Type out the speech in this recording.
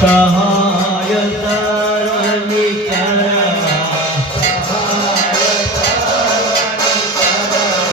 Saha